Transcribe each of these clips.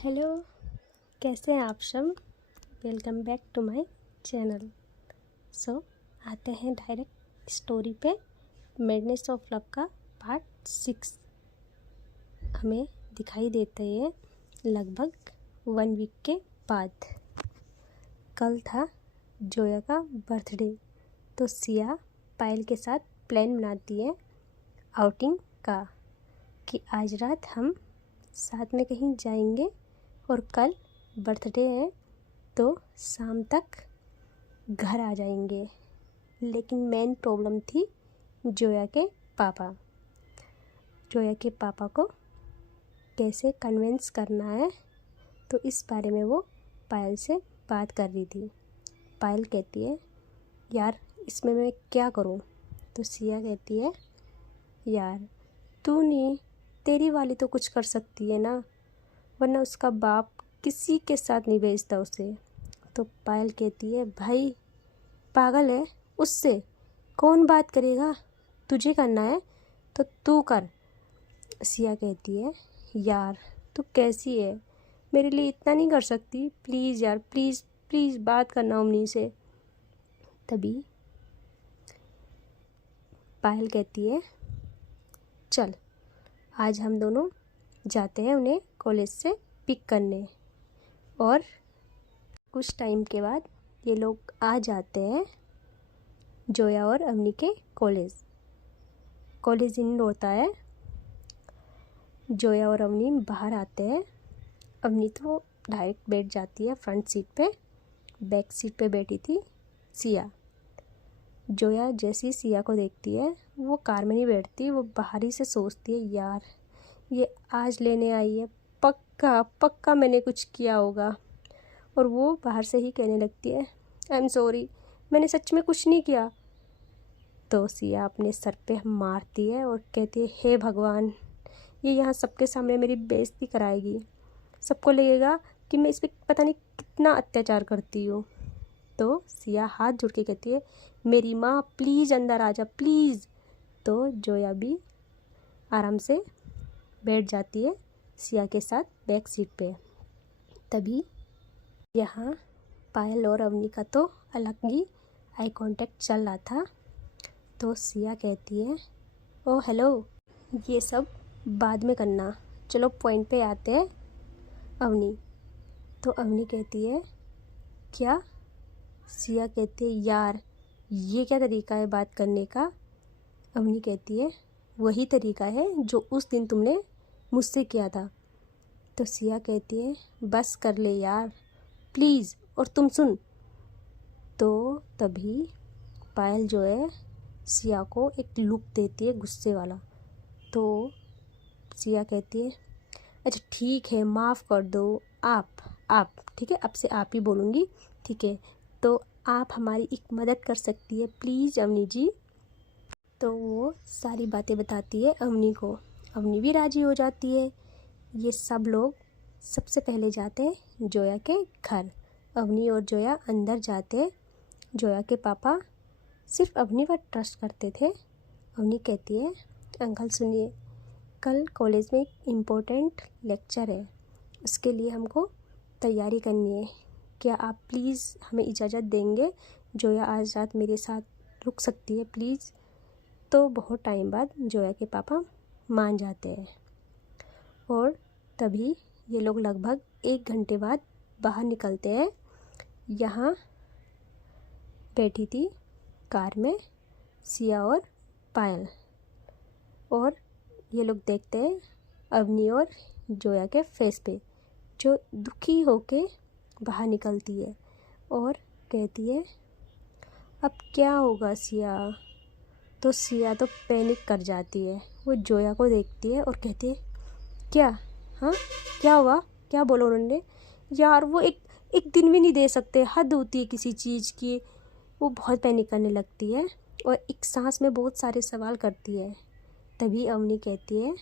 Hello, कैसे हैं आप सब। Welcome back to my channel. So आते हैं डायरेक्ट स्टोरी पे। मैडनेस ऑफ लव का पार्ट 6 हमें दिखाई देते हैं लगभग 1 वीक के बाद। कल था जोया का बर्थडे, तो सिया पायल के साथ प्लान बनाती है आउटिंग का कि आज रात हम साथ में कहीं जाएंगे और कल बर्थडे है तो शाम तक घर आ जाएंगे। लेकिन मेन प्रॉब्लम थी जोया के पापा। जोया के पापा को कैसे कन्विंस करना है, तो इस बारे में वो पायल से बात कर रही थी। पायल कहती है, यार इसमें मैं क्या करूं? तो सिया कहती है, यार तू नहीं, तेरी वाली तो कुछ कर सकती है ना, वरना उसका बाप किसी के साथ नहीं भेजता उसे। तो पायल कहती है, भाई पागल है, उससे कौन बात करेगा, तुझे करना है तो तू कर। सिया कहती है, यार तू कैसी है, मेरे लिए इतना नहीं कर सकती? प्लीज़ यार, प्लीज़ प्लीज़ बात करना उन्हीं से। तभी पायल कहती है, चल आज हम दोनों जाते हैं उन्हें कॉलेज से पिक करने। और कुछ टाइम के बाद ये लोग आ जाते हैं जोया और अवनी के कॉलेज। कॉलेज इन होता है। जोया और अवनी बाहर आते हैं। अवनी तो डायरेक्ट बैठ जाती है फ्रंट सीट पे, बैक सीट पे बैठी थी सिया। जोया जैसी सिया को देखती है वो कार में नहीं बैठती, वो बाहर ही से सोचती है, यार ये आज लेने आई है, पक्का पक्का मैंने कुछ किया होगा। और वो बाहर से ही कहने लगती है, आई एम सॉरी, मैंने सच में कुछ नहीं किया। तो सिया अपने सर पे मारती है और कहती है, हे भगवान, ये यहाँ सबके सामने मेरी बेइज्जती कराएगी, सबको लगेगा कि मैं इस पर पता नहीं कितना अत्याचार करती हूँ। तो सिया हाथ जोड़ के कहती है, मेरी माँ प्लीज़ अंदर आ जा प्लीज़। तो जोया भी आराम से बैठ जाती है सिया के साथ बैक सीट पे। तभी यहाँ पायल और अवनी का तो अलग ही आई कांटेक्ट चल रहा था। तो सिया कहती है, ओ हेलो, ये सब बाद में करना, चलो पॉइंट पे आते हैं अवनी। तो अवनी कहती है, क्या? सिया कहती है, यार ये क्या तरीका है बात करने का? अवनी कहती है, वही तरीका है जो उस दिन तुमने मुझसे किया था। तो सिया कहती है, बस कर ले यार प्लीज़, और तुम सुन। तो तभी पायल जो है सिया को एक लुक देती है गुस्से वाला। तो सिया कहती है, अच्छा ठीक है, माफ़ कर दो, आप ठीक है, अब से आप ही बोलूँगी, ठीक है, तो आप हमारी एक मदद कर सकती है प्लीज़ अवनी जी। तो वो सारी बातें बताती है अवनी को। अवनी भी राज़ी हो जाती है। ये सब लोग सबसे पहले जाते हैं जोया के घर। अवनी और जोया अंदर जाते। जोया के पापा सिर्फ अवनी पर ट्रस्ट करते थे। अवनी कहती है, अंकल सुनिए, कल कॉलेज में एक इम्पोर्टेंट लेक्चर है, उसके लिए हमको तैयारी करनी है, क्या आप प्लीज़ हमें इजाज़त देंगे? जोया आज रात मेरे साथ रुक सकती है प्लीज़। तो बहुत टाइम बाद जोया के पापा मान जाते हैं। और तभी ये लोग लगभग 1 घंटे बाद बाहर निकलते हैं। यहाँ बैठी थी कार में सिया और पायल, और ये लोग देखते हैं अवनी और जोया के फेस पे, जो दुखी होके बाहर निकलती है और कहती है, अब क्या होगा सिया? तो सिया तो पैनिक कर जाती है। वो जोया को देखती है और कहती है, क्या? हाँ क्या हुआ? क्या बोला उन्होंने? यार वो एक दिन भी नहीं दे सकते, हद होती है किसी चीज़ की। वो बहुत पैनिक करने लगती है और एक सांस में बहुत सारे सवाल करती है। तभी अवनी कहती है,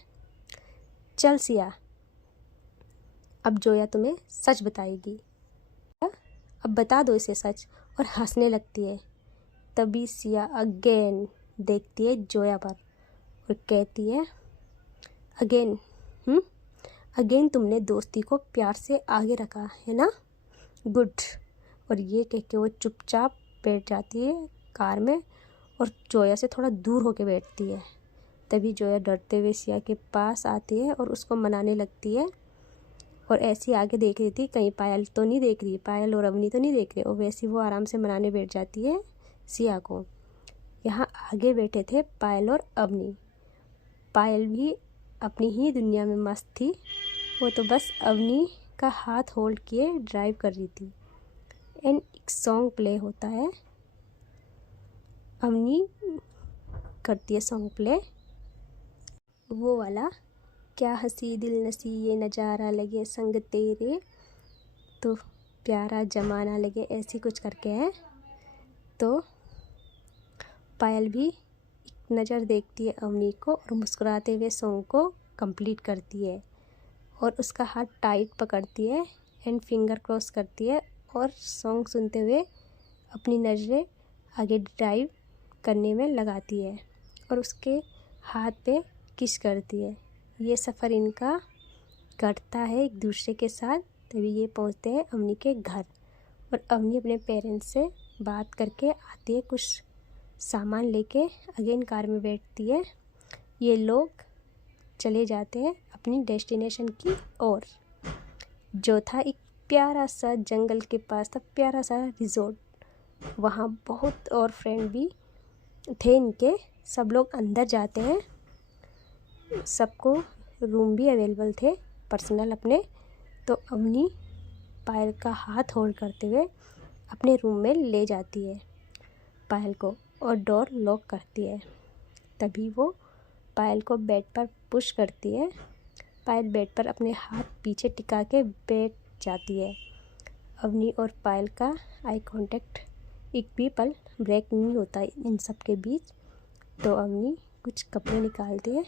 चल सिया, अब जोया तुम्हें सच बताएगी, अब बता दो इसे सच। और हंसने लगती है। तभी सिया अगेन देखती है जोया पर और कहती है, अगेन अगेन तुमने दोस्ती को प्यार से आगे रखा है ना, गुड। और ये कह के वो चुपचाप बैठ जाती है कार में और जोया से थोड़ा दूर होके बैठती है। तभी जोया डरते हुए सिया के पास आती है और उसको मनाने लगती है, और ऐसी आगे देख रही थी कहीं पायल तो नहीं देख रही, पायल और अवनी तो नहीं देख रहे, और वैसे वो आराम से मनाने बैठ जाती है सिया को। यहाँ आगे बैठे थे पायल और अवनी। पायल भी अपनी ही दुनिया में मस्त थी, वो तो बस अवनी का हाथ होल्ड किए ड्राइव कर रही थी। एंड एक सॉन्ग प्ले होता है, अवनी करती है सॉन्ग प्ले, वो वाला, क्या हंसी दिल नसी ये नज़ारा लगे संग तेरे, तो प्यारा जमाना लगे, ऐसी कुछ करके है। तो पायल भी एक नज़र देखती है अवनी को और मुस्कुराते हुए सॉन्ग को कंप्लीट करती है, और उसका हाथ टाइट पकड़ती है एंड फिंगर क्रॉस करती है, और सॉन्ग सुनते हुए अपनी नज़रें आगे ड्राइव करने में लगाती है और उसके हाथ पे किस करती है। ये सफ़र इनका कटता है एक दूसरे के साथ। तभी ये पहुंचते हैं अवनी के घर, और अवनी अपने पेरेंट्स से बात करके आती है, कुछ सामान लेके अगेन कार में बैठती है। ये लोग चले जाते हैं अपनी डेस्टिनेशन की ओर, जो था एक प्यारा सा जंगल के पास था, प्यारा सा रिजॉर्ट। वहाँ बहुत और फ्रेंड भी थे इनके। सब लोग अंदर जाते हैं, सबको रूम भी अवेलेबल थे पर्सनल अपने। तो अवनी पायल का हाथ होल्ड करते हुए अपने रूम में ले जाती है पायल को, और डोर लॉक करती है। तभी वो पायल को बेड पर पुश करती है। पायल बेड पर अपने हाथ पीछे टिका के बैठ जाती है। अवनी और पायल का आई कांटेक्ट एक भी पल ब्रेक नहीं होता इन सब के बीच। तो अवनी कुछ कपड़े निकालती है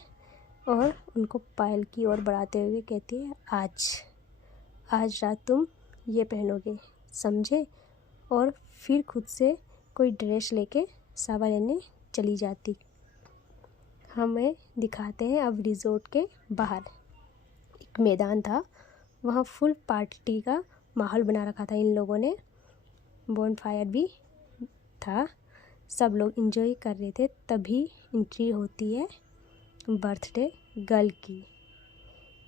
और उनको पायल की ओर बढ़ाते हुए कहती है, आज रात तुम ये पहनोगे, समझे। और फिर खुद से कोई ड्रेस लेके सावा लेने चली जाती। हमें दिखाते हैं अब रिजॉर्ट के बाहर एक मैदान था, वहाँ फुल पार्टी का माहौल बना रखा था इन लोगों ने, बॉनफायर भी था, सब लोग एंजॉय कर रहे थे। तभी एंट्री होती है बर्थडे गर्ल की,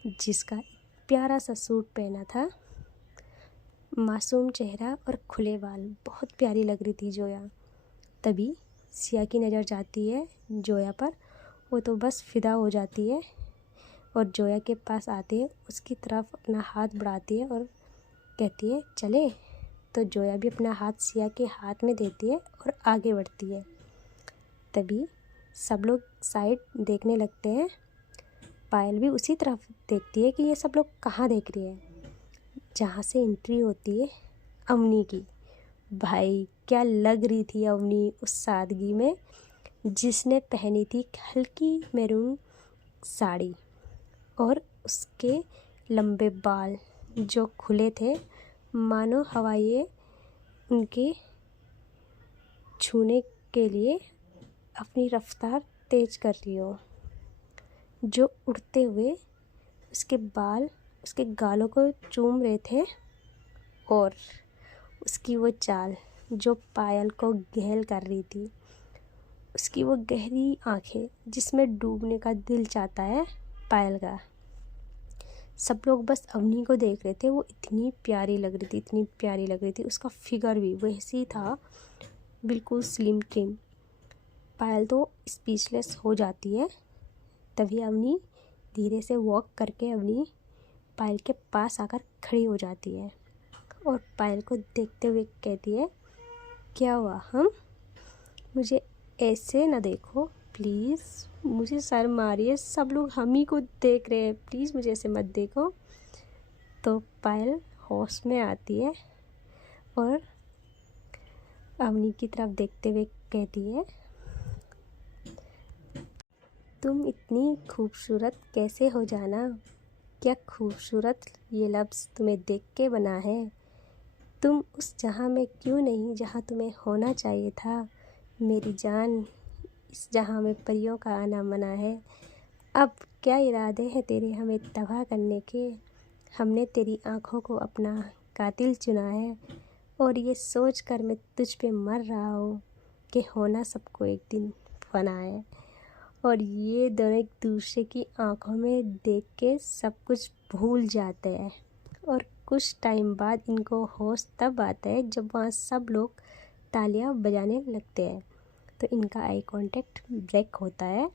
जिसका प्यारा सा सूट पहना था, मासूम चेहरा और खुले बाल, बहुत प्यारी लग रही थी जोया। तभी सिया की नज़र जाती है जोया पर, वो तो बस फिदा हो जाती है और जोया के पास आती है, उसकी तरफ अपना हाथ बढ़ाती है और कहती है चले। तो जोया भी अपना हाथ सिया के हाथ में देती है और आगे बढ़ती है। तभी सब लोग साइड देखने लगते हैं, पायल भी उसी तरफ देखती है कि ये सब लोग कहाँ देख रही है। जहाँ से एंट्री होती है अवनी की, भाई क्या लग रही थी अवनी उस सादगी में, जिसने पहनी थी हल्की मैरून साड़ी, और उसके लंबे बाल जो खुले थे, मानो हवाएं उनके छूने के लिए अपनी रफ्तार तेज कर रही हो, जो उड़ते हुए उसके बाल उसके गालों को चूम रहे थे, और उसकी वो चाल जो पायल को घायल कर रही थी, उसकी वो गहरी आंखें जिसमें डूबने का दिल चाहता है पायल का। सब लोग बस अवनी को देख रहे थे, वो इतनी प्यारी लग रही थी, इतनी प्यारी लग रही थी। उसका फिगर भी वैसे ही था, बिल्कुल स्लिम ट्रिम। पायल तो स्पीचलेस हो जाती है। तभी अवनी धीरे से वॉक करके अवनी पायल के पास आकर खड़ी हो जाती है और पायल को देखते हुए कहती है, क्या हुआ, हम मुझे ऐसे ना देखो प्लीज़, मुझे शर्म आ रही है, सब लोग हम ही को देख रहे हैं, प्लीज़ मुझे ऐसे मत देखो। तो पायल होश में आती है और अवनी की तरफ देखते हुए कहती है, तुम इतनी खूबसूरत कैसे हो जाना, क्या खूबसूरत ये लफ्ज़ तुम्हें देख के बना है। तुम उस जहाँ में क्यों नहीं जहाँ तुम्हें होना चाहिए था मेरी जान, इस जहाँ में परियों का आना मना है। अब क्या इरादे हैं तेरे हमें तबाह करने के। हमने तेरी आँखों को अपना कातिल चुना है और ये सोच कर मैं तुझ पे मर रहा हूँ कि होना सबको एक दिन फना है। और ये दोनों एक दूसरे की आँखों में देख के सब कुछ भूल जाते हैं और कुछ टाइम बाद इनको होश तब आता है जब वहाँ सब लोग तालियां बजाने लगते हैं। तो इनका आई कांटेक्ट ब्रेक होता है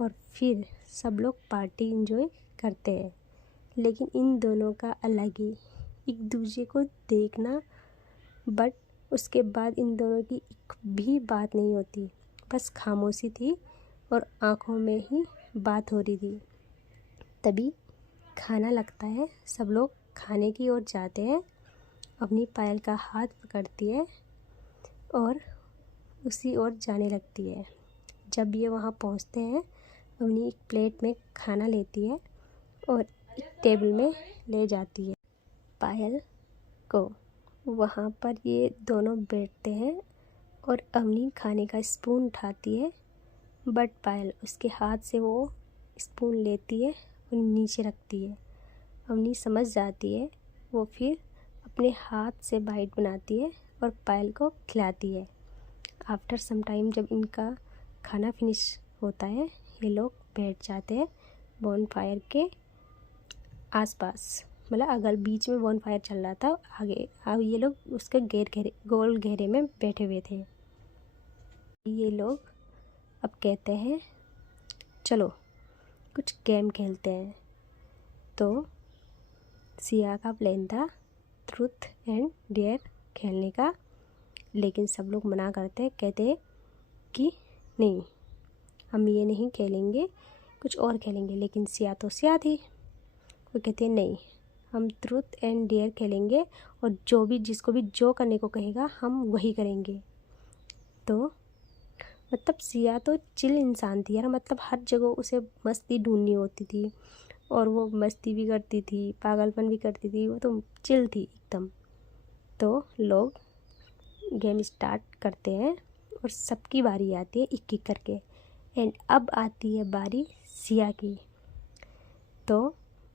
और फिर सब लोग पार्टी एंजॉय करते हैं। लेकिन इन दोनों का अलग ही एक दूसरे को देखना, बट उसके बाद इन दोनों की एक भी बात नहीं होती, बस खामोशी थी और आँखों में ही बात हो रही थी। तभी खाना लगता है, सब लोग खाने की ओर जाते हैं। अपनी पायल का हाथ पकड़ती है और उसी ओर जाने लगती है। जब ये वहाँ पहुँचते हैं, अपनी एक प्लेट में खाना लेती है और एक टेबल में ले जाती है पायल को। वहाँ पर ये दोनों बैठते हैं और अवनी खाने का स्पून उठाती है, बट पायल उसके हाथ से वो स्पून लेती है और नीचे रखती है। अवनी समझ जाती है, वो फिर अपने हाथ से बाइट बनाती है और पायल को खिलाती है। आफ्टर सम टाइम जब इनका खाना फिनिश होता है, ये लोग बैठ जाते हैं बॉनफायर के आसपास, मतलब अगर बीच में बॉनफायर चल रहा था आगे, अब ये लोग उसके गोल घेरे में बैठे हुए थे। ये लोग अब कहते हैं चलो कुछ गेम खेलते हैं। तो सिया का प्लान था ट्रूथ एंड डेयर खेलने का, लेकिन सब लोग मना करते हैं, कहते कि नहीं हम ये नहीं खेलेंगे, कुछ और खेलेंगे। लेकिन सिया तो सिया थी, वो कहते हैं नहीं हम ट्रूथ एंड डेयर खेलेंगे और जो भी जिसको भी जो करने को कहेगा हम वही करेंगे। तो मतलब सिया तो चिल इंसान थी यार, मतलब हर जगह उसे मस्ती ढूंढनी होती थी और वो मस्ती भी करती थी, पागलपन भी करती थी, वो तो चिल थी एकदम। तो लोग गेम स्टार्ट करते हैं और सबकी बारी आती है एक एक करके। एंड अब आती है बारी सिया की। तो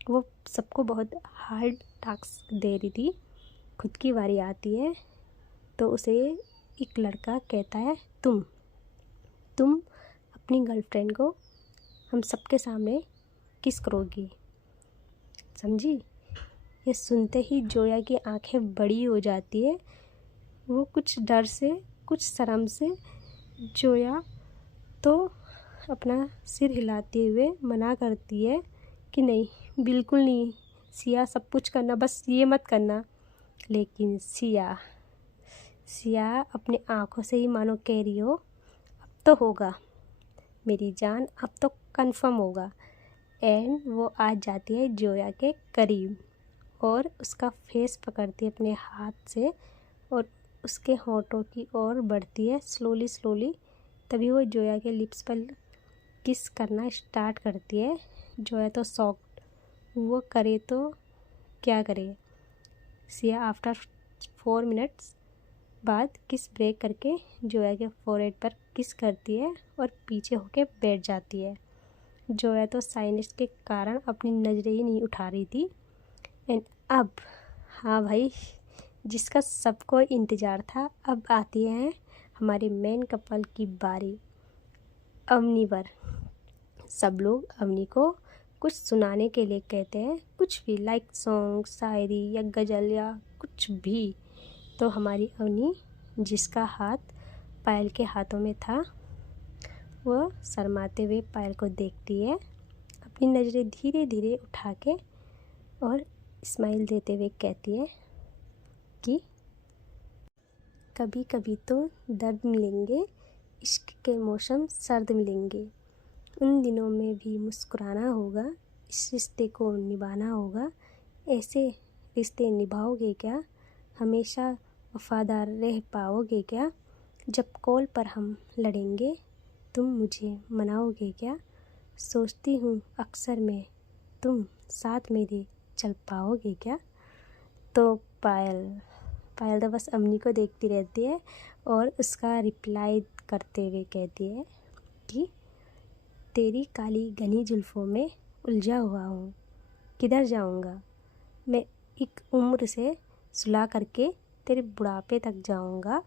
वो सबको बहुत हार्ड टास्क दे रही थी, खुद की बारी आती है तो उसे एक लड़का कहता है तुम अपनी गर्लफ्रेंड को हम सबके सामने किस करोगी, समझी। ये सुनते ही जोया की आंखें बड़ी हो जाती है, वो कुछ डर से कुछ शर्म से जोया तो अपना सिर हिलाते हुए मना करती है कि नहीं बिल्कुल नहीं सिया, सब कुछ करना बस ये मत करना। लेकिन सिया अपने आँखों से ही मानो कह रही हो अब तो होगा मेरी जान, अब तो कंफर्म होगा। एंड वो आ जाती है जोया के करीब और उसका फेस पकड़ती है अपने हाथ से और उसके होंठों की ओर बढ़ती है स्लोली। तभी वो जोया के लिप्स पर किस करना स्टार्ट करती है। जोया तो शॉक्ड, वो करे तो क्या करे। सिया आफ्टर 4 मिनट्स बाद किस ब्रेक करके जोया के फोरहेड पर किस करती है और पीछे होके बैठ जाती है। जोया तो साइनेस के कारण अपनी नज़रें ही नहीं उठा रही थी। एंड अब हाँ भाई, जिसका सबको इंतज़ार था, अब आती है हमारे मेन कपल की बारी, अवनी पर। सब लोग अवनी को कुछ सुनाने के लिए कहते हैं, कुछ भी लाइक सॉन्ग, शायरी या गज़ल या कुछ भी। तो हमारी अवनी जिसका हाथ पायल के हाथों में था, वह शर्माते हुए पायल को देखती है, अपनी नज़रें धीरे धीरे उठा के और स्माइल देते हुए कहती है कि कभी कभी तो दर्द मिलेंगे, इश्क के मौसम सर्द मिलेंगे, उन दिनों में भी मुस्कुराना होगा, इस रिश्ते को निभाना होगा। ऐसे रिश्ते निभाओगे क्या, हमेशा वफादार रह पाओगे क्या, जब कॉल पर हम लड़ेंगे तुम मुझे मनाओगे क्या, सोचती हूँ अक्सर मैं तुम साथ मेरे चल पाओगे क्या। तो पायल तो बस अवनी को देखती रहती है और उसका रिप्लाई करते हुए कहती है कि तेरी काली घनी जुल्फ़ों में उलझा हुआ हूँ, किधर जाऊँगा। मैं एक उम्र से सुलह करके तेरे बुढ़ापे तक जाऊँगा।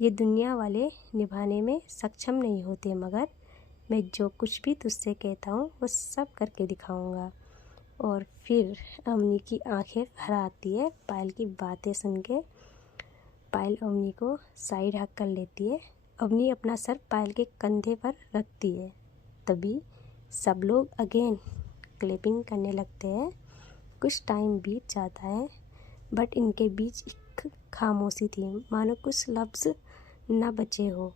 ये दुनिया वाले निभाने में सक्षम नहीं होते, मगर मैं जो कुछ भी तुझसे कहता हूँ वो सब करके दिखाऊँगा। और फिर अवनी की आंखें भर आती है पायल की बातें सुन के। पायल अवनी को साइड हक कर लेती है। अवनी अपना सर पायल के कंधे पर रखती है। तभी सब लोग अगेन क्लैपिंग करने लगते हैं। कुछ टाइम बीत जाता है, बट इनके बीच एक खामोशी थी, मानो कुछ लफ्ज़ न बचे हो।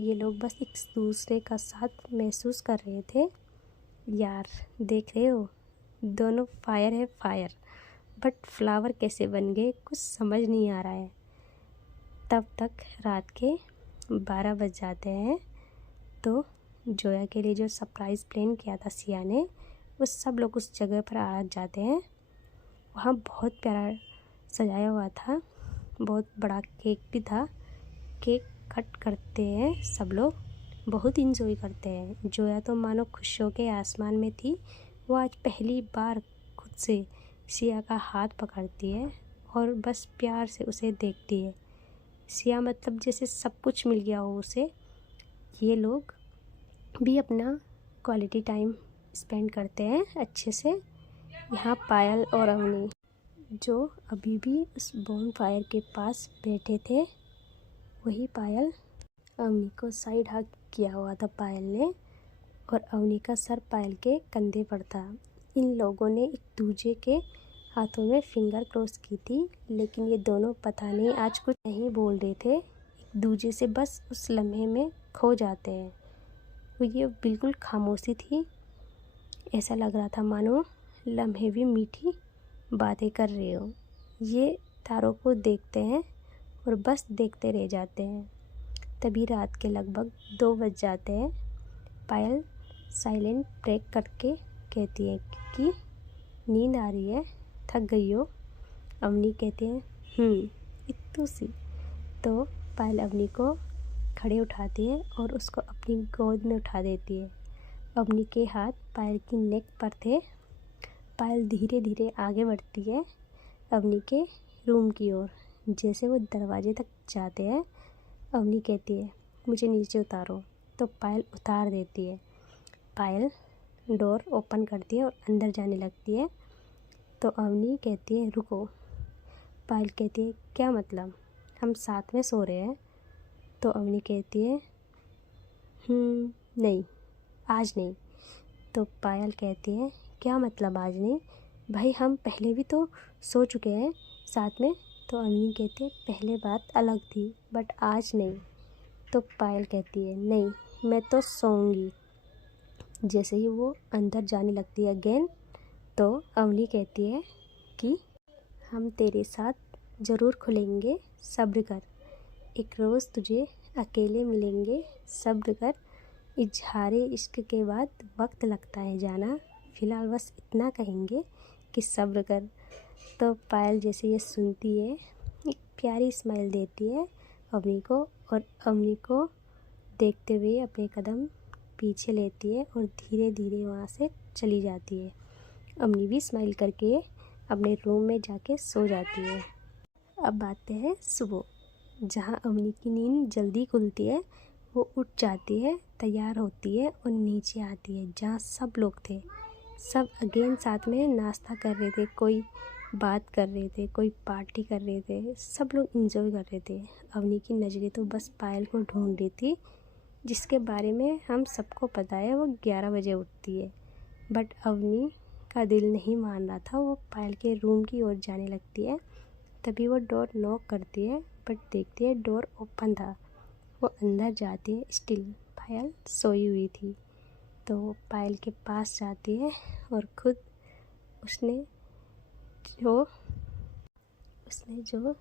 ये लोग बस एक दूसरे का साथ महसूस कर रहे थे। यार देख रहे हो, दोनों फायर है फायर, बट फ्लावर कैसे बन गए कुछ समझ नहीं आ रहा है। तब तक रात के 12 बज जाते हैं। तो जोया के लिए जो सरप्राइज़ प्लान किया था सिया ने, वो सब लोग उस जगह पर आ जाते हैं। वहाँ बहुत प्यारा सजाया हुआ था, बहुत बड़ा केक भी था। केक कट करते हैं सब लोग, बहुत इंजॉय करते हैं। जोया तो मानो खुशियों के आसमान में थी। वो आज पहली बार खुद से सिया का हाथ पकड़ती है और बस प्यार से उसे देखती है। सिया मतलब जैसे सब कुछ मिल गया हो उसे। ये लोग भी अपना क्वालिटी टाइम स्पेंड करते हैं अच्छे से। यहाँ पायल और अवनी जो अभी भी उस बोन फायर के पास बैठे थे, वही पायल अवनी को साइड हग किया हुआ था पायल ने, और अवनी का सर पायल के कंधे पर था। इन लोगों ने एक दूसरे के हाथों में फिंगर क्रॉस की थी, लेकिन ये दोनों पता नहीं आज कुछ नहीं बोल रहे थे। एक दूसरे से बस उस लम्हे में खो जाते हैं। वो ये बिल्कुल खामोशी थी। ऐसा लग रहा था मानो लम्हे भी मीठी बातें कर रहे हो। ये तारों को देखते हैं और बस देखते रह जाते हैं। तभी रात के लगभग 2 बज जाते हैं। पायल साइलेंट ब्रेक करके कहती है कि नींद आ रही है, थक गई हो। अवनी कहते हैं इतू सी। तो पायल अवनी को खड़े उठाती है और उसको अपनी गोद में उठा देती है। अवनी के हाथ पायल की नेक पर थे। पायल धीरे धीरे आगे बढ़ती है अवनी के रूम की ओर। जैसे वो दरवाजे तक जाते हैं, अवनी कहती है मुझे नीचे उतारो, तो पायल उतार देती है। पायल डोर ओपन करती है और अंदर जाने लगती है। तो अवनी कहती है रुको। पायल कहती है क्या मतलब, हम साथ में सो रहे हैं। तो अवनी कहती है नहीं, आज नहीं। तो पायल कहती है क्या मतलब आज नहीं, भाई हम पहले भी तो सो चुके हैं साथ में। तो अवनी कहती है पहले बात अलग थी, बट आज नहीं। तो पायल कहती है नहीं, मैं तो सोऊंगी। जैसे ही वो अंदर जाने लगती है अगेन, तो अवनी कहती है कि हम तेरे साथ ज़रूर खुलेंगे, सब्र कर। एक रोज़ तुझे अकेले मिलेंगे, सब्र कर। इजहारे इश्क के बाद वक्त लगता है जाना, फ़िलहाल बस इतना कहेंगे कि सब्र कर। तो पायल जैसे ये सुनती है, एक प्यारी स्माइल देती है अवनी को, और अवनी को देखते हुए अपने कदम पीछे लेती है और धीरे धीरे वहाँ से चली जाती है। अवनी भी स्माइल करके अपने रूम में जाके सो जाती है। अब आते हैं सुबह, जहाँ अवनी की नींद जल्दी खुलती है। वो उठ जाती है, तैयार होती है और नीचे आती है जहाँ सब लोग थे। सब अगेन साथ में नाश्ता कर रहे थे, कोई बात कर रहे थे, कोई पार्टी कर रहे थे, सब लोग एंजॉय कर रहे थे। अवनी की नज़रें तो बस पायल को ढूंढ रही थी, जिसके बारे में हम सबको पता है वो 11 बजे उठती है। बट अवनी का दिल नहीं मान रहा था, वो पायल के रूम की ओर जाने लगती है। तभी वो डोर नॉक करती है, बट देखती है डोर ओपन था। वो अंदर जाती है, स्टिल पायल सोई हुई थी। तो वो पायल के पास जाती है और खुद उसने जो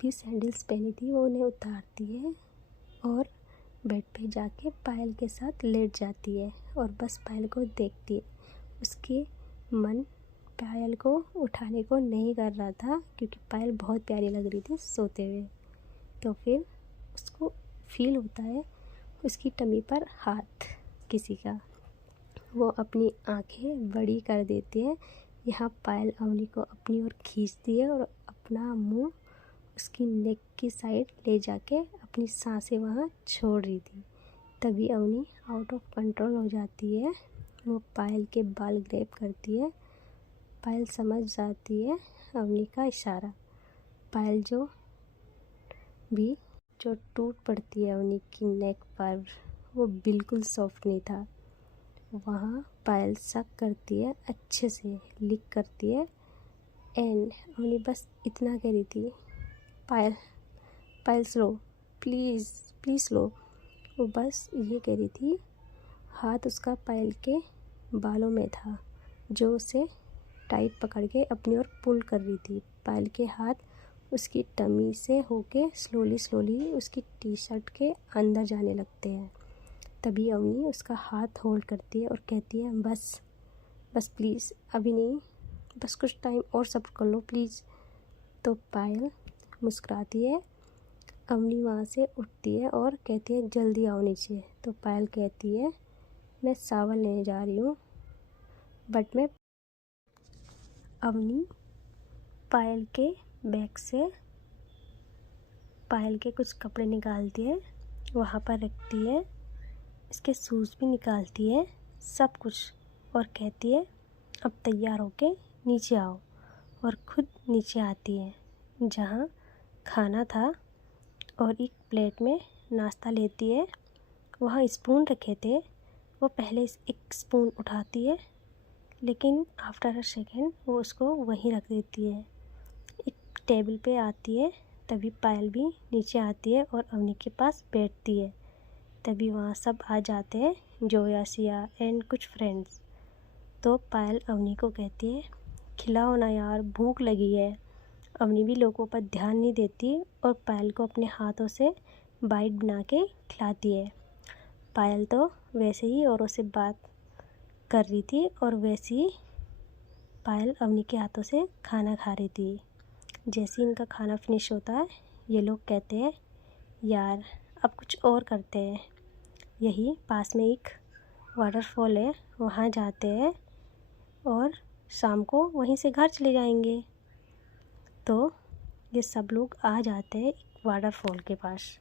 भी सैंडल्स पहनी थी वो उन्हें उतारती है और बेड पे जाके पायल के साथ लेट जाती है और बस पायल को देखती है। उसके मन पायल को उठाने को नहीं कर रहा था, क्योंकि पायल बहुत प्यारी लग रही थी सोते हुए। तो फिर उसको फील होता है उसकी टमी पर हाथ किसी का। वो अपनी आंखें बड़ी कर देती है। यहाँ पायल अवनी को अपनी ओर खींचती है और अपना मुंह उसकी नेक की साइड ले जाके अपनी सांसें वहाँ छोड़ रही थी। तभी अवनी आउट ऑफ कंट्रोल हो जाती है। वो पायल के बाल ग्रैब करती है। पायल समझ जाती है अवनी का इशारा। पायल जो टूट पड़ती है अवनी की नेक पर, वो बिल्कुल सॉफ्ट नहीं था। वहाँ पायल शक करती है, अच्छे से लिक करती है एंड अवनी बस इतना कह रही थी, पायल स्लो, प्लीज़ प्लीज़ स्लो। वो बस ये कह रही थी। हाथ उसका पायल के बालों में था जो उसे टाइट पकड़ के अपनी ओर पुल कर रही थी। पायल के हाथ उसकी टमी से होके स्लोली उसकी टी शर्ट के अंदर जाने लगते हैं। तभी अवनी उसका हाथ होल्ड करती है और कहती है, बस प्लीज़, अभी नहीं, बस कुछ टाइम और सब्र कर लो प्लीज़। तो पायल मुस्कुराती है। अवनी वहाँ से उठती है और कहती है, जल्दी आओ नीचे। तो पायल कहती है, मैं सावन लेने जा रही हूँ बट मैं। अवनी पायल के बैग से पायल के कुछ कपड़े निकालती है, वहाँ पर रखती है, इसके शूज़ भी निकालती है, सब कुछ, और कहती है, अब तैयार होके नीचे आओ। और खुद नीचे आती है जहाँ खाना था और एक प्लेट में नाश्ता लेती है। वहाँ स्पून रखे थे, वो पहले एक स्पून उठाती है लेकिन आफ्टर अ सेकेंड वो उसको वहीं रख देती है। एक टेबल पे आती है, तभी पायल भी नीचे आती है और अवनी के पास बैठती है। तभी वहाँ सब आ जाते हैं, जोया, सिया एंड कुछ फ्रेंड्स। तो पायल अवनी को कहती है, खिलाओ ना यार, भूख लगी है। अवनी भी लोगों पर ध्यान नहीं देती और पायल को अपने हाथों से बाइट बना के खिलाती है। पायल तो वैसे ही औरों से बात कर रही थी और वैसे ही पायल अवनी के हाथों से खाना खा रही थी। जैसे ही इनका खाना फिनिश होता है, ये लोग कहते हैं, यार अब कुछ और करते हैं। यही पास में एक वाटरफॉल है, वहाँ जाते हैं और शाम को वहीं से घर चले जाएंगे। तो ये सब लोग आ जाते हैं एक वाटरफॉल के पास,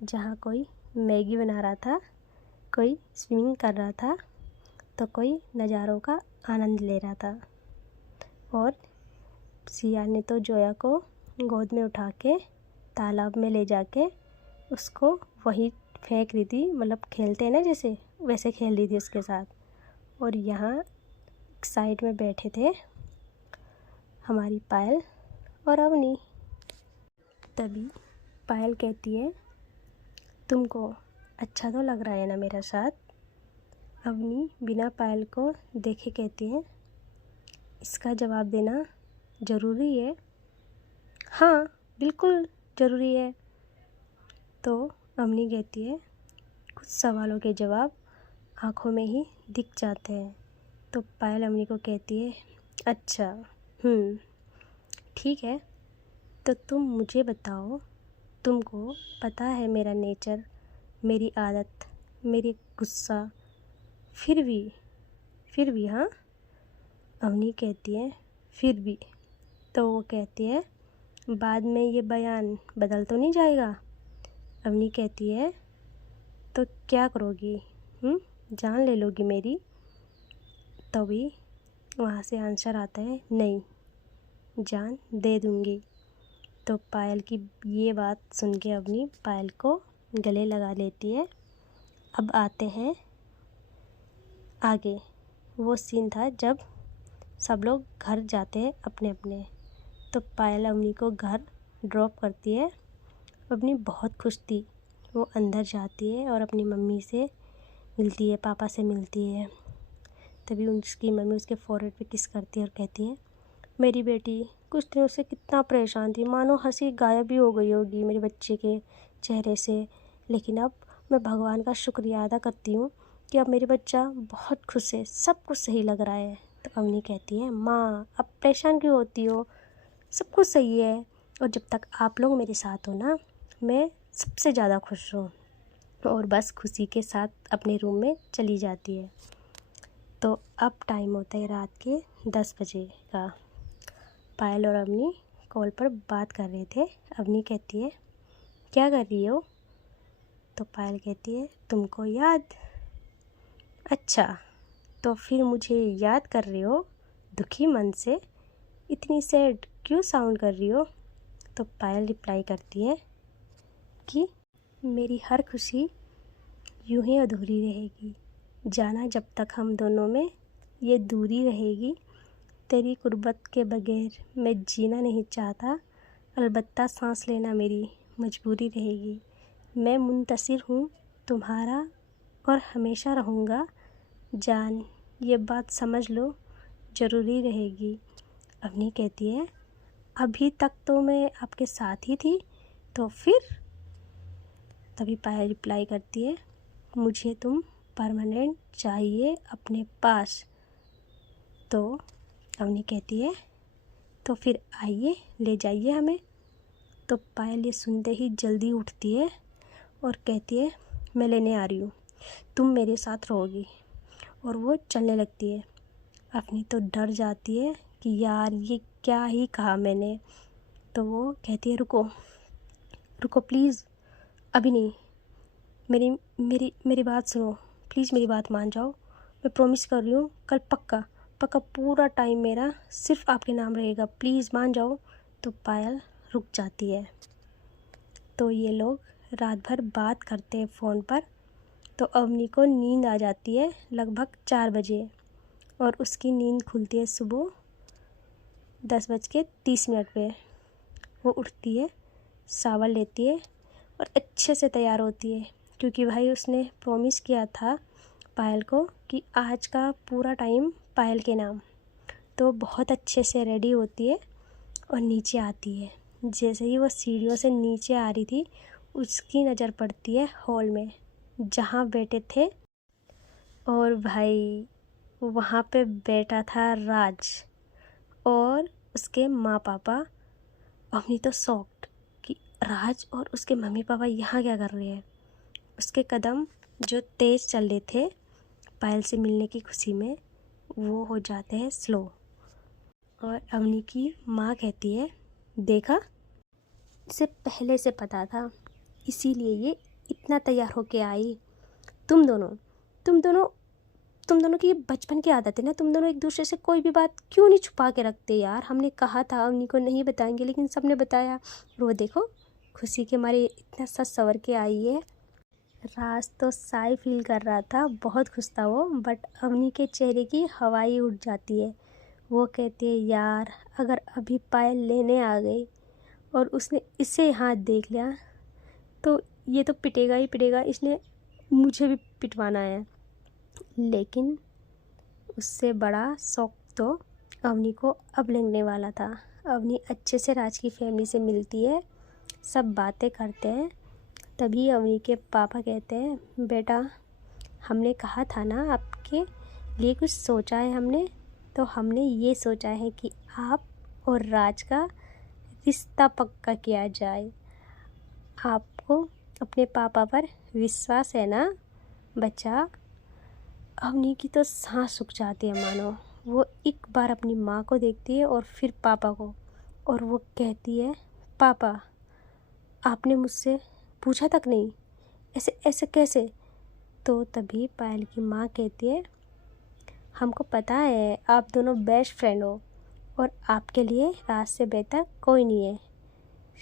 जहाँ कोई मैगी बना रहा था, कोई स्विमिंग कर रहा था, तो कोई नज़ारों का आनंद ले रहा था। और सिया ने तो जोया को गोद में उठा के तालाब में ले जाके उसको वहीं फेंक रही थी, मतलब खेलते हैं ना जैसे, वैसे खेल रही थी उसके साथ। और यहाँ साइड में बैठे थे हमारी पायल और अवनी। तभी पायल कहती है, तुमको अच्छा तो लग रहा है ना मेरा साथ। अवनी बिना पायल को देखे कहती है, इसका जवाब देना ज़रूरी है। हाँ बिल्कुल ज़रूरी है। तो अवनी कहती है, कुछ सवालों के जवाब आँखों में ही दिख जाते हैं। तो पायल अवनी को कहती है, अच्छा ठीक है, तो तुम मुझे बताओ, तुमको पता है मेरा नेचर, मेरी आदत, मेरी गुस्सा, फिर भी हाँ। अवनी कहती है, फिर भी। तो वो कहती है, बाद में ये बयान बदल तो नहीं जाएगा। अवनी कहती है, तो क्या करोगी, जान ले लोगी मेरी। तभी वहाँ से आंसर आता है, नहीं, जान दे दूँगी। तो पायल की ये बात सुन के अवनी पायल को गले लगा लेती है। अब आते हैं आगे। वो सीन था जब सब लोग घर जाते हैं अपने अपने। तो पायल अवनी को घर ड्रॉप करती है। अवनी बहुत खुश थी। वो अंदर जाती है और अपनी मम्मी से मिलती है, पापा से मिलती है। तभी उसकी मम्मी उसके फोrehead पे किस करती है और कहती है, मेरी बेटी कुछ दिनों से कितना परेशान थी, मानो हंसी गायब ही हो गई होगी मेरे बच्चे के चेहरे से, लेकिन अब मैं भगवान का शुक्रिया अदा करती हूँ कि अब मेरी बच्चा बहुत खुश है, सब कुछ सही लग रहा है। तो अवनी कहती है, माँ अब परेशान क्यों होती हो, सब कुछ सही है, और जब तक आप लोग मेरे साथ हो ना, मैं सबसे ज़्यादा खुश हूँ। और बस खुशी के साथ अपने रूम में चली जाती है। तो अब टाइम होता है रात के 10 बजे का। पायल और अवनी कॉल पर बात कर रहे थे। अवनी कहती है क्या कर रही हो? तो पायल कहती है तुमको याद। अच्छा, तो फिर मुझे याद कर रहे हो दुखी मन से? इतनी सैड क्यों साउंड कर रही हो? तो पायल रिप्लाई करती है कि मेरी हर खुशी यूं ही अधूरी रहेगी, जाना जब तक हम दोनों में ये दूरी रहेगी। तेरी कुर्बत के बगैर मैं जीना नहीं चाहता, अलबत्ता सांस लेना मेरी मजबूरी रहेगी। मैं मुंतसिर हूँ तुम्हारा और हमेशा रहूँगा, जान ये बात समझ लो ज़रूरी रहेगी। अवनी कहती है अभी तक तो मैं आपके साथ ही थी, तो फिर? तभी पायल रिप्लाई करती है मुझे तुम परमानेंट चाहिए अपने पास। तो अवनी कहती है तो फिर आइए ले जाइए हमें। तो पायल ये सुनते ही जल्दी उठती है और कहती है मैं लेने आ रही हूँ, तुम मेरे साथ रहोगी। और वो चलने लगती है। अवनी तो डर जाती है कि यार ये क्या ही कहा मैंने। तो वो कहती है रुको रुको प्लीज़, अभी नहीं, मेरी मेरी मेरी बात सुनो प्लीज़, मेरी बात मान जाओ। मैं प्रॉमिस कर रही हूँ कल पक्का पक्का पूरा टाइम मेरा सिर्फ आपके नाम रहेगा, प्लीज़ मान जाओ। तो पायल रुक जाती है। तो ये लोग रात भर बात करते हैं फ़ोन पर। तो अवनी को नींद आ जाती है लगभग 4 बजे और उसकी नींद खुलती है सुबह 10:30 पे। वो उठती है, शावर लेती है और अच्छे से तैयार होती है, क्योंकि भाई उसने प्रॉमिस किया था पायल को कि आज का पूरा टाइम पायल के नाम। तो बहुत अच्छे से रेडी होती है और नीचे आती है। जैसे ही वो सीढ़ियों से नीचे आ रही थी, उसकी नज़र पड़ती है हॉल में जहाँ बैठे थे। और भाई वहाँ पे बैठा था राज और उसके माँ पापा। अवनी तो शॉक्ड कि राज और उसके मम्मी पापा यहाँ क्या कर रहे हैं। उसके कदम जो तेज़ चल रहे थे पायल से मिलने की खुशी में, वो हो जाते हैं स्लो। और अवनी की माँ कहती है देखा, इसे पहले से पता था, इसीलिए ये इतना तैयार होके आई। तुम दोनों की ये बचपन की आदत है ना, तुम दोनों एक दूसरे से कोई भी बात क्यों नहीं छुपा के रखते यार। हमने कहा था अवनी को नहीं बताएंगे, लेकिन सबने बताया। और वो देखो खुशी के मारे इतना सच सवर के आई है। राज तो साई फील कर रहा था, बहुत खुश था वो, बट अवनी के चेहरे की हवाई उड़ जाती है। वो कहती है यार अगर अभी पायल लेने आ गई और उसने इसे हाथ देख लिया तो ये तो पिटेगा ही पिटेगा, इसने मुझे भी पिटवाना है। लेकिन उससे बड़ा शौक तो अवनी को अब लगने वाला था। अवनी अच्छे से राज की फैमिली से मिलती है, सब बातें करते हैं। तभी अवनी के पापा कहते हैं बेटा हमने कहा था ना आपके लिए कुछ सोचा है हमने। तो हमने ये सोचा है कि आप और राज का रिश्ता पक्का किया जाए। आपको अपने पापा पर विश्वास है ना बच्चा? अवनी की तो सांस रुक जाती है मानो। वो एक बार अपनी माँ को देखती है और फिर पापा को, और वो कहती है पापा आपने मुझसे पूछा तक नहीं, ऐसे ऐसे कैसे? तो तभी पायल की माँ कहती है हमको पता है आप दोनों बेस्ट फ्रेंड हो और आपके लिए राज से बेहतर कोई नहीं है।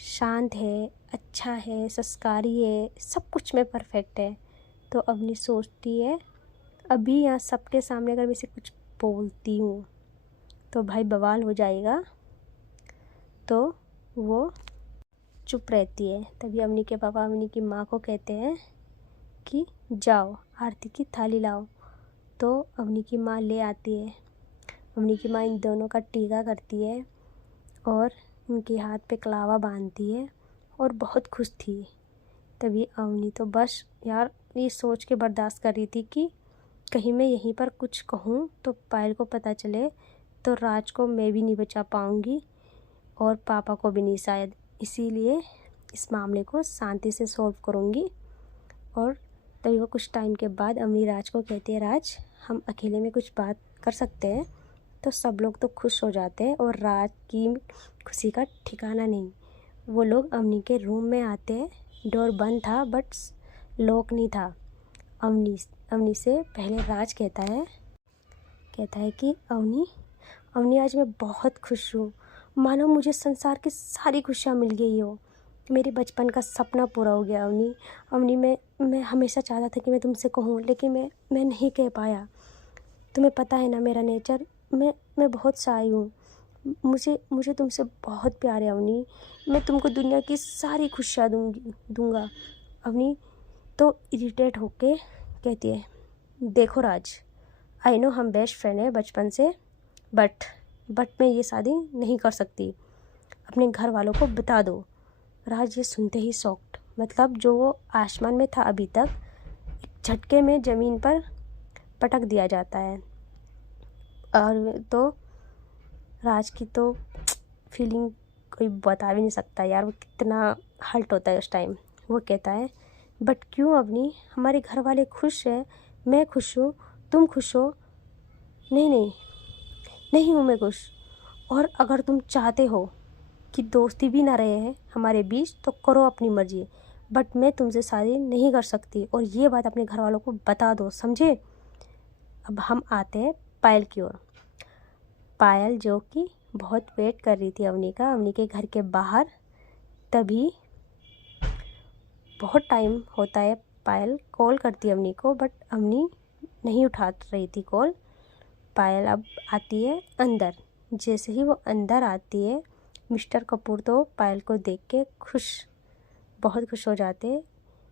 शांत है, अच्छा है, संस्कारी है, सब कुछ में परफेक्ट है। तो अवनी सोचती है अभी यहाँ सबके सामने अगर मैं इसे कुछ बोलती हूँ तो भाई बवाल हो जाएगा। तो वो चुप रहती है। तभी अवनी के पापा अवनी की माँ को कहते हैं कि जाओ आरती की थाली लाओ। तो अवनी की माँ ले आती है। अवनी की माँ इन दोनों का टीका करती है और उनके हाथ पे कलावा बांधती है और बहुत खुश थी। तभी अवनी तो बस यार ये सोच के बर्दाश्त कर रही थी कि कहीं मैं यहीं पर कुछ कहूँ तो पायल को पता चले तो राज को मैं भी नहीं बचा पाऊँगी और पापा को भी नहीं शायद। इसीलिए इस मामले को शांति से सॉल्व करूँगी और तभी वो कुछ टाइम के बाद अवनी राज को कहती है, राज हम अकेले में कुछ बात कर सकते हैं। तो सब लोग तो खुश हो जाते हैं और राज की खुशी का ठिकाना नहीं। वो लोग अवनी के रूम में आते हैं। डोर बंद था बट लॉक नहीं था। अवनी से पहले राज कहता है कि अवनी आज मैं बहुत खुश हूँ, मानो मुझे संसार की सारी खुशियाँ मिल गई हो। मेरे बचपन का सपना पूरा हो गया अवनी। मैं हमेशा चाहता था कि मैं तुमसे कहूँ, लेकिन मैं नहीं कह पाया। तुम्हें पता है ना मेरा नेचर, मैं बहुत शाय हूँ। मुझे तुमसे बहुत प्यार है अवनी। मैं तुमको दुनिया की सारी खुशियाँ दूंगा। अवनी तो इरिटेट होके कहती है, देखो राज, आई नो हम बेस्ट फ्रेंड हैं बचपन से, बट मैं ये शादी नहीं कर सकती। अपने घर वालों को बता दो। राज ये सुनते ही शॉक्ड, मतलब जो वो आसमान में था अभी तक, एक झटके में ज़मीन पर पटक दिया जाता है। और तो राज की तो फीलिंग कोई बता भी नहीं सकता यार, वो कितना हर्ट होता है उस टाइम। वो कहता है, बट क्यों अवनी, हमारे घर वाले खुश हैं, मैं खुश हूँ, तुम खुश हो। नहीं हूँ मैं खुश। और अगर तुम चाहते हो कि दोस्ती भी ना रहे हैं हमारे बीच तो करो अपनी मर्जी, बट मैं तुमसे शादी नहीं कर सकती, और ये बात अपने घर वालों को बता दो, समझे। अब हम आते हैं पायल की ओर। पायल जो कि बहुत वेट कर रही थी अवनी के घर के बाहर। तभी बहुत टाइम होता है, पायल कॉल करती है अवनी को, बट अवनी नहीं उठा रही थी कॉल। पायल अब आती है अंदर। जैसे ही वो अंदर आती है, मिस्टर कपूर तो पायल को देख के बहुत खुश हो जाते हैं,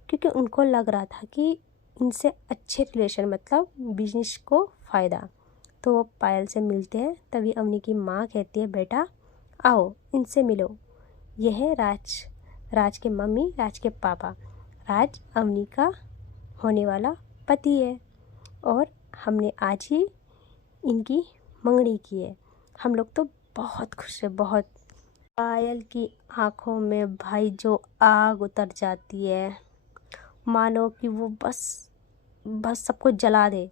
क्योंकि उनको लग रहा था कि इनसे अच्छे रिलेशन, मतलब बिजनेस को फ़ायदा। तो वो पायल से मिलते हैं। तभी अवनी की माँ कहती है, बेटा आओ इनसे मिलो, यह है राज के मम्मी, राज के पापा। राज अवनी का होने वाला पति है और हमने आज ही इनकी मंगनी की है। हम लोग तो बहुत खुश है, बहुत। पायल की आंखों में भाई जो आग उतर जाती है, मानो कि वो बस सबको जला दे।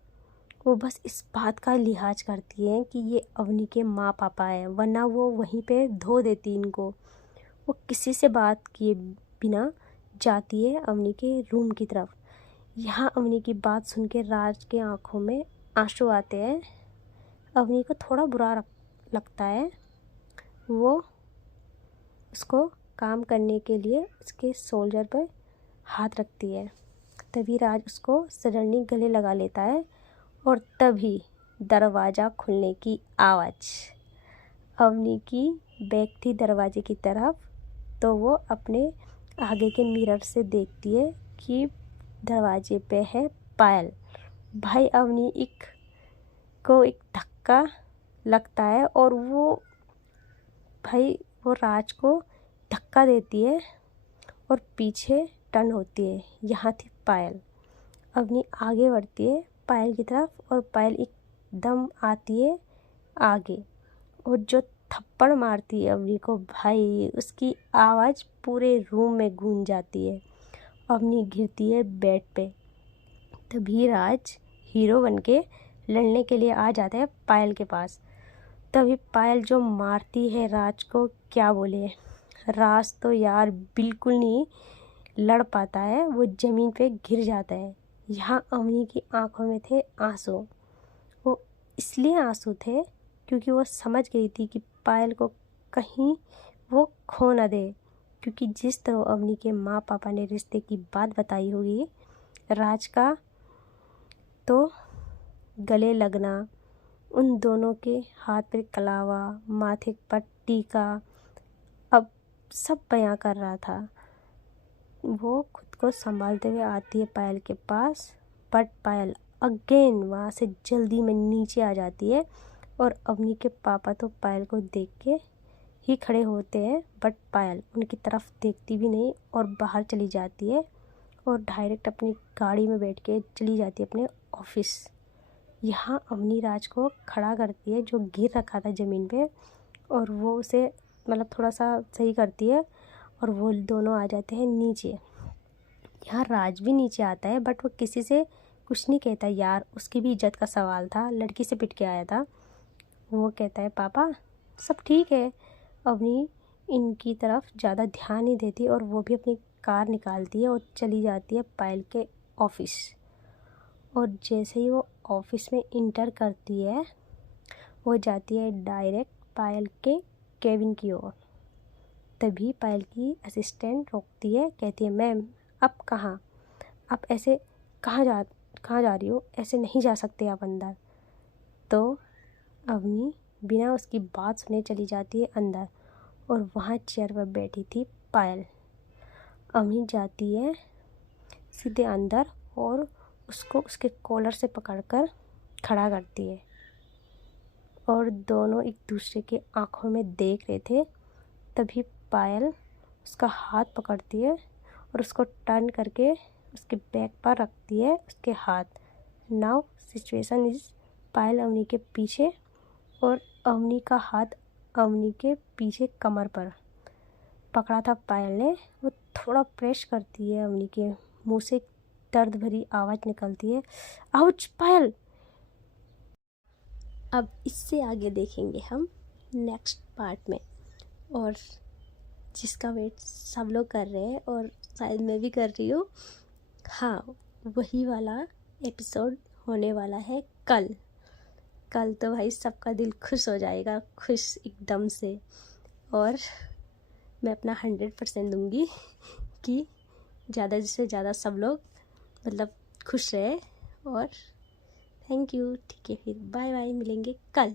वो बस इस बात का लिहाज करती है कि ये अवनी के माँ पापा है, वरना वो वहीं पे धो देती इनको। वो किसी से बात किए बिना जाती है अवनी के रूम की तरफ। यहाँ अवनी की बात सुन के राज के आंखों में आंसू आते हैं। अवनी को थोड़ा बुरा लगता है। वो उसको काम करने के लिए उसके शोल्डर पर हाथ रखती है। तभी राज उसको सडनली गले लगा लेता है और तभी दरवाज़ा खुलने की आवाज़। अवनी की बैक थी दरवाजे की तरफ, तो वो अपने आगे के मिरर से देखती है कि दरवाजे पे है पायल। भाई अवनी को एक धक्का लगता है और वो राज को धक्का देती है और पीछे टर्न होती है। यहाँ थी पायल। अवनी आगे बढ़ती है पायल की तरफ और पायल एकदम आती है आगे और जो थप्पड़ मारती है अवनी को, भाई उसकी आवाज़ पूरे रूम में गूंज जाती है। अवनी गिरती है बेड पे। तभी राज हीरो बनके लड़ने के लिए आ जाता है पायल के पास। तभी पायल जो मारती है राज को, क्या बोले। राज तो यार बिल्कुल नहीं लड़ पाता है, वो ज़मीन पे गिर जाता है। यहाँ अवनी की आंखों में थे आंसू। वो इसलिए आंसू थे क्योंकि वो समझ गई थी कि पायल को कहीं वो खो न दे, क्योंकि जिस तरह अवनी के माँ पापा ने रिश्ते की बात बताई होगी, राज का तो गले लगना, उन दोनों के हाथ पे कलावा, माथे पर टीका, अब सब बयां कर रहा था। वो खुद को संभालते हुए आती है पायल के पास, बट पायल अगेन वहाँ से जल्दी में नीचे आ जाती है और अवनी के पापा तो पायल को देख के ही खड़े होते हैं, बट पायल उनकी तरफ देखती भी नहीं और बाहर चली जाती है और डायरेक्ट अपनी गाड़ी में बैठ के चली जाती है अपने ऑफिस। यहाँ अवनी राज को खड़ा करती है जो गिर रखा था ज़मीन पे, और वो उसे मतलब थोड़ा सा सही करती है और वो दोनों आ जाते हैं नीचे। यहाँ राज भी नीचे आता है, बट वो किसी से कुछ नहीं कहता यार, उसकी भी इज्जत का सवाल था, लड़की से पिट के आया था। वो कहता है पापा सब ठीक है। अवनी इनकी तरफ ज़्यादा ध्यान नहीं देती और वो भी अपनी कार निकालती है और चली जाती है पायल के ऑफिस। और जैसे ही वो ऑफिस में इंटर करती है, वो जाती है डायरेक्ट पायल के केबिन की ओर। तभी पायल की असिस्टेंट रोकती है, कहती है मैम अब कहाँ, आप ऐसे कहाँ जा रही हो, ऐसे नहीं जा सकते आप अंदर। तो अवनी बिना उसकी बात सुने चली जाती है अंदर और वहाँ चेयर पर बैठी थी पायल। अवनी जाती है सीधे अंदर और उसको उसके कॉलर से पकड़कर खड़ा करती है और दोनों एक दूसरे के आंखों में देख रहे थे। तभी पायल उसका हाथ पकड़ती है और उसको टर्न करके उसके बैक पर रखती है उसके हाथ। नाउ सिचुएशन इज पायल अवनी के पीछे और अवनी का हाथ अवनी के पीछे कमर पर पकड़ा था पायल ने। वो थोड़ा प्रेस करती है, अवनी के मुंह से दर्द भरी आवाज़ निकलती है, आउच पायल। अब इससे आगे देखेंगे हम नेक्स्ट पार्ट में, और जिसका वेट सब लोग कर रहे हैं और शायद मैं भी कर रही हूँ। हाँ, वही वाला एपिसोड होने वाला है कल। तो भाई सबका दिल खुश हो जाएगा, खुश एकदम से। और मैं अपना 100% दूँगी कि ज़्यादा से ज़्यादा सब लोग मतलब खुश रहे। और थैंक यू। ठीक है, फिर बाय बाय, मिलेंगे कल।